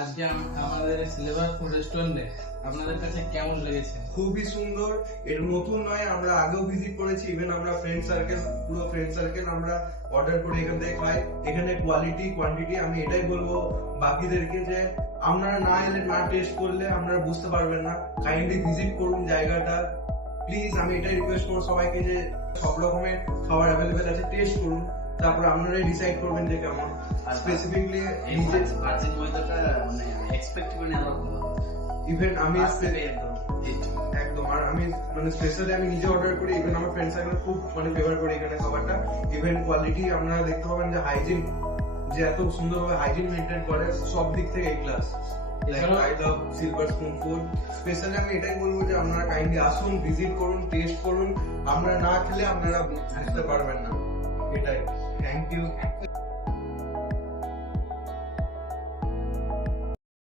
আজকে আমাদের syllabus food রেস্টুরেন্টে আপনাদের কাছে কেমন লেগেছে? খুবই সুন্দর। এটা নতুন নয়, আমরা আগেও ভিজিট করেছি। ইভেন আমরা পুরো ফ্রেন্ড সার্কেল আমরা অর্ডার করে এখান থেকে খাই। এখানে কোয়ালিটি কোয়ান্টিটি, আমি এটাই বলবো বাকিদেরকে যে আপনারা না এলে, না টেস্ট করলে আপনারা বুঝতে পারবেন না। কাইন্ডলি ভিজিট করুন জায়গাটা প্লিজ। আমি এটাই রিকোয়েস্ট করবো সবাইকে যে সব রকমের খাবার অ্যাভেলেবেল আছে, টেস্ট করুন, তারপর আপনারাই ডিসাইড করবেন যে কেমন। স্পেসিফিকলি ভার্জিন ময়দাটা মানে এক্সপেক্ট করে নেওয়া ইভেন আমি একদম একদম, আর আমি মানে স্পেশালি আমি নিজে অর্ডার করি। ইভেন আমার ফ্রেন্ড সার্কেল খুব মানে ফেভার করে এখানে খাবারটা। ইভেন কোয়ালিটি আপনারা দেখতে পাবেন যে হাইজিন, যে এত সুন্দরভাবে হাইজিন মেনটেন করে, সব দিক থেকে এই class. I love silver spoon food. Specially আমি এটাই বলবো যে আপনারা কাইন্ডলি আসুন, ভিজিট করুন, টেস্ট করুন। আপনারা না খেলে আপনারা বুঝতে পারবেন না। এটাই। Thank you.